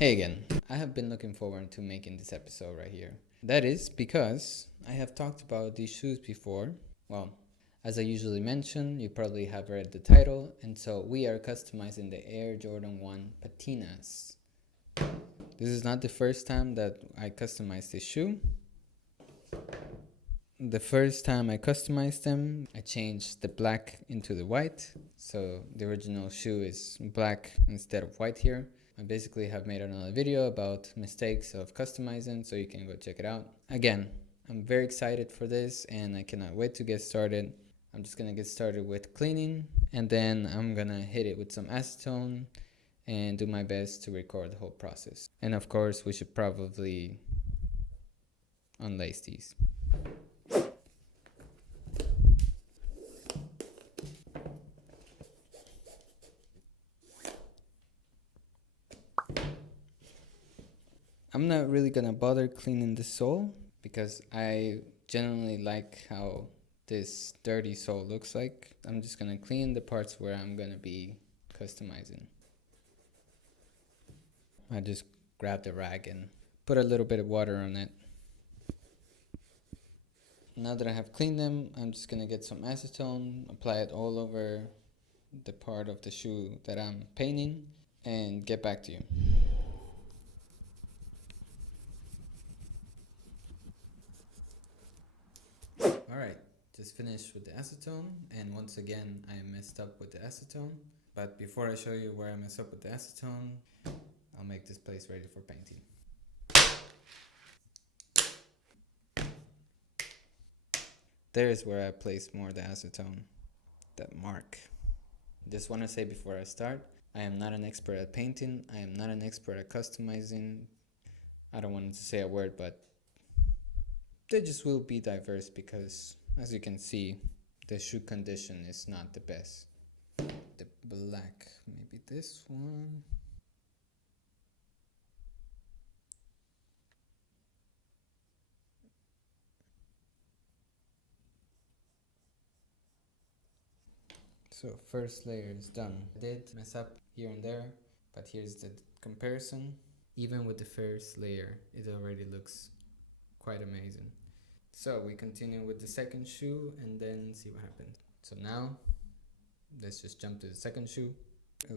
Hey again, I have been looking forward to making this episode right here. That is because I have talked about these shoes before. Well, as I usually mention, you probably have read the title, and so we are customizing the Air Jordan 1 Patinas. This is not the first time that I customized this shoe. The first time I customized them, I changed the black into the white. So the original shoe is black instead of white here. I basically have made another video about mistakes of customizing, so you can go check it out. Again, I'm very excited for this and I cannot wait to get started. I'm just gonna get started with cleaning and then I'm gonna hit it with some acetone and do my best to record the whole process. And of course, we should probably unlace these. I'm not really gonna bother cleaning the sole because I generally like how this dirty sole looks like. I'm just gonna clean the parts where I'm gonna be customizing. I just grabbed a rag and put a little bit of water on it. Now that I have cleaned them, I'm just gonna get some acetone, apply it all over the part of the shoe that I'm painting, and get back to you. Alright, just finished with the acetone, and once again I messed up with the acetone. But before I show you where I messed up with the acetone, I'll make this place ready for painting. There's where I placed more of the acetone, that mark. Just want to say before I start, I am not an expert at painting, I am not an expert at customizing. I don't want to say a word, but they just will be diverse because, as you can see, the shoe condition is not the best. The black, maybe this one. So first layer is done. I did mess up here and there, but here's the comparison. Even with the first layer, it already looks quite amazing. So we continue with the second shoe and then see what happens. So now, let's just jump to the second shoe.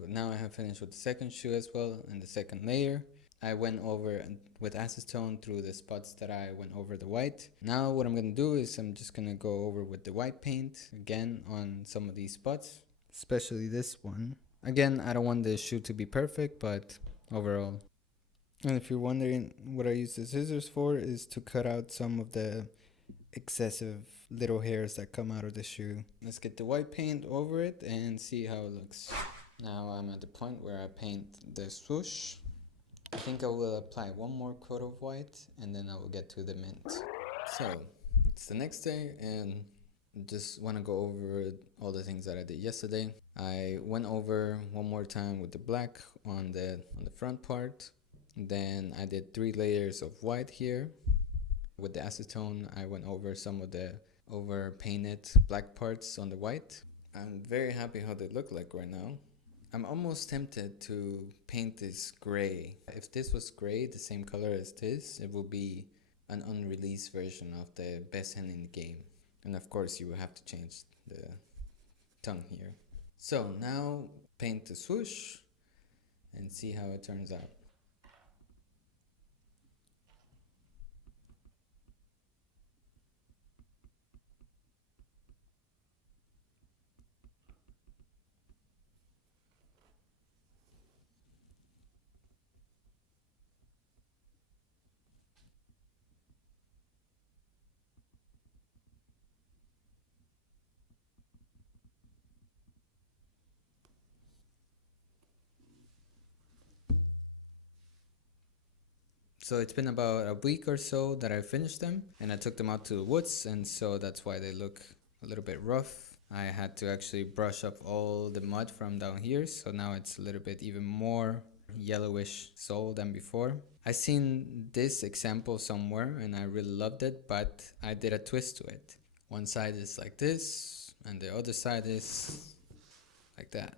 Now I have finished with the second shoe as well and the second layer. I went over with acetone through the spots that I went over the white. Now what I'm going to do is I'm just going to go over with the white paint again on some of these spots, especially this one. Again, I don't want the shoe to be perfect, but overall. And if you're wondering what I use the scissors for, is to cut out some of the excessive little hairs that come out of the shoe. Let's get the white paint over it and see how it looks. Now I'm at the point where I paint the swoosh. I think I will apply one more coat of white and then I will get to the mint. So it's the next day and just want to go over all the things that I did yesterday. I went over one more time with the black on the front part. Then I did 3 layers of white here. With the acetone, I went over some of the over painted black parts on the white. I'm very happy how they look like right now. I'm almost tempted to paint this gray. If this was gray, the same color as this, it will be an unreleased version of the best hand in the game. And of course you will have to change the tongue here. So now paint the swoosh and see how it turns out. So it's been about a week or so that I finished them and I took them out to the woods, and so that's why they look a little bit rough. I had to actually brush up all the mud from down here, so now it's a little bit even more yellowish sole than before. I seen this example somewhere and I really loved it, but I did a twist to it. One side is like this and the other side is like that.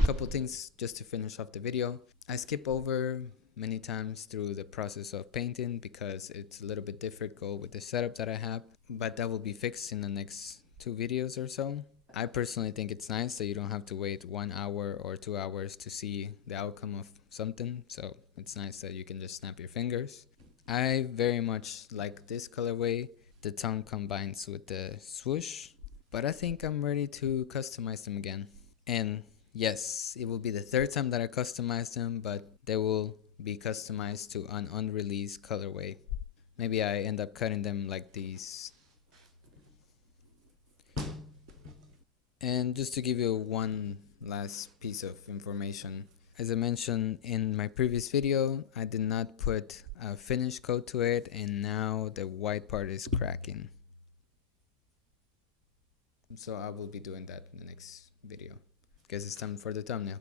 A couple things just to finish off the video. I skip over many times through the process of painting because it's a little bit difficult with the setup that I have, but that will be fixed in the next 2 videos or so. I personally think it's nice that you don't have to wait 1 hour or 2 hours to see the outcome of something, so it's nice that you can just snap your fingers. I very much like this colorway. The tongue combines with the swoosh, but I think I'm ready to customize them again. And yes, it will be the 3rd time that I customize them, but they will be customized to an unreleased colorway. Maybe I end up cutting them like these. And just to give you one last piece of information, as I mentioned in my previous video, I did not put a finish coat to it, and now the white part is cracking. So I will be doing that in the next video. Guess it's time for the thumbnail.